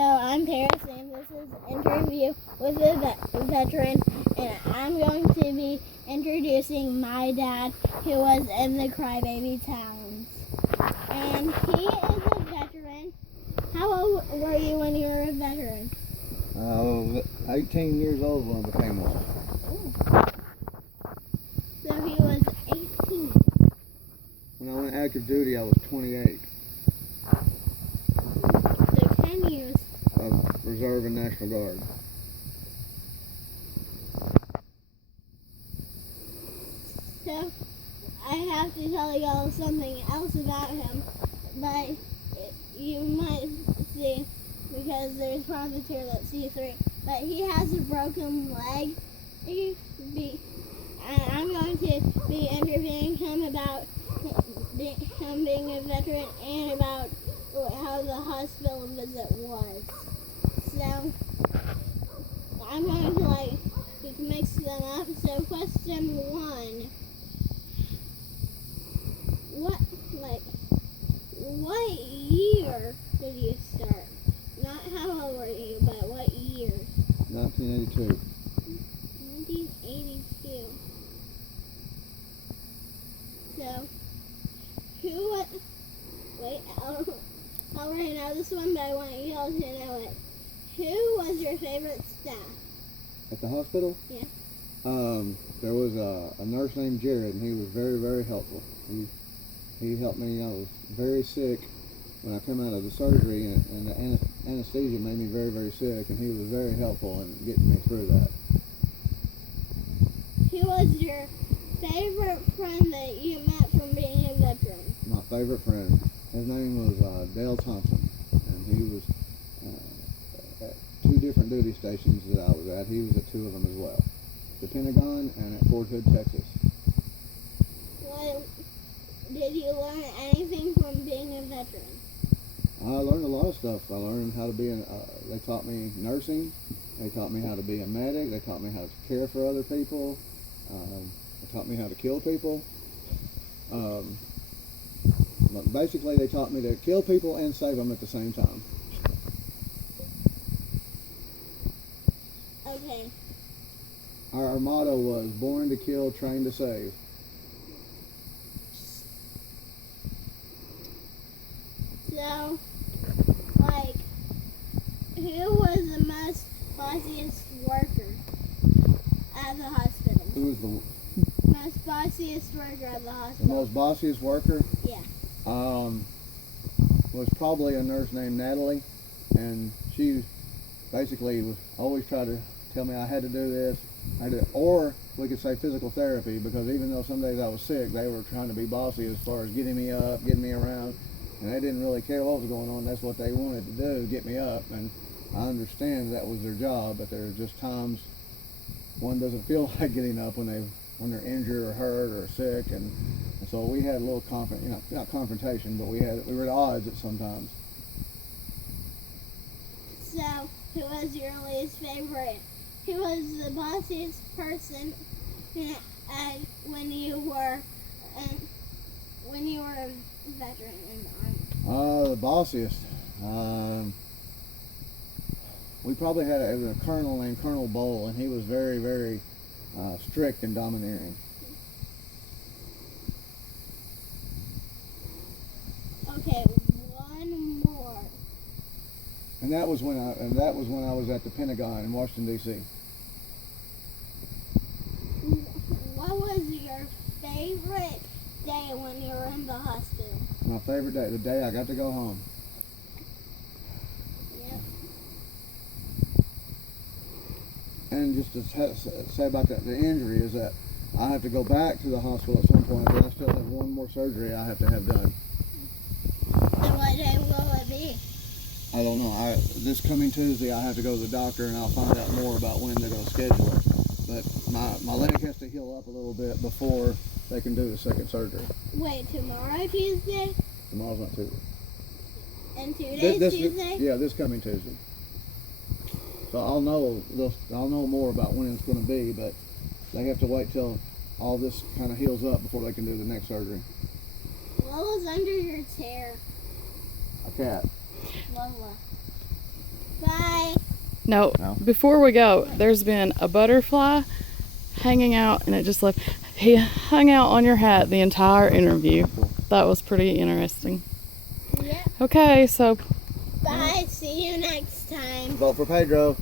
I'm Paris, and this is Interview with a Veteran, and I'm going to be introducing my dad, who was in the Crybaby Towns. And he is a veteran. How old were you when you were a veteran? I was 18 years old when I became one. So he was 18. When I went active duty, I was 28. So 10 years. Of Reserve and National Guard. So I have to tell y'all something else about him, but you might see, because there's part of the tour that's see-through, but he has a broken leg. I'm going to be interviewing him about him being a veteran and about how the hospital visit was. So I'm going to mix them up. So question 1. What year did you start? Not how old were you, but what year? 1982. 1982. So, I'll already know this one, but I want you all to know it. Who was your favorite staff? At the hospital? Yeah. There was a nurse named Jared, and he was very, very helpful. He helped me. I was very sick when I came out of the surgery, and the anesthesia made me very, very sick, and he was very helpful in getting me through that. Who was your favorite friend that you met from being a veteran? My favorite friend, his name was Dale Thompson, and he was at 2 different duty stations that I was at. He was at 2 of them as well. The Pentagon and at Fort Hood, Texas. Well, did you learn anything from being a veteran? I learned a lot of stuff. I learned how to be they taught me nursing. They taught me how to be a medic. They taught me how to care for other people. They taught me how to kill people. But basically, they taught me to kill people and save them at the same time. Okay. Our motto was born to kill, trained to save. So, who was the most bossiest worker at the hospital? Who was the Most bossiest worker at the hospital? most bossiest worker? Yeah. Was probably a nurse named Natalie, and she basically was always trying to tell me I had to do this, or we could say physical therapy, because even though some days I was sick, they were trying to be bossy as far as getting me up, getting me around, and they didn't really care what was going on. That's what they wanted to do, get me up, and I understand that was their job, but there's just times one doesn't feel like getting up when they're injured or hurt or sick, and so we had a little not confrontation, but we were at odds at sometimes. So, who was your least favorite? Who was the bossiest person when you were a veteran in the Army? The bossiest. We probably had a colonel named Colonel Bowl, and he was very, very strict and domineering. Okay, one more. And that was when I was at the Pentagon in Washington, D.C. What was your favorite day when you were in the hospital? My favorite day, the day I got to go home. Yep. And just to say about the injury is that I have to go back to the hospital at some point, but I still have one more surgery I have to have done. And what day will it be? I don't know. This coming Tuesday, I have to go to the doctor, and I'll find out more about when they're going to schedule it. But my leg has to heal up a little bit before they can do the second surgery. Wait, tomorrow Tuesday? Tomorrow's not Tuesday. And 2 days Tuesday? Yeah, this coming Tuesday. So I'll know more about when it's going to be, but they have to wait till all this kind of heals up before they can do the next surgery. What was under your chair? A cat. Lola. Bye. No, No? before we go, there's been a butterfly hanging out and it just left. He hung out on your hat the entire interview. That was pretty interesting. Yeah. Okay, so Bye. See you next time. Vote for Pedro.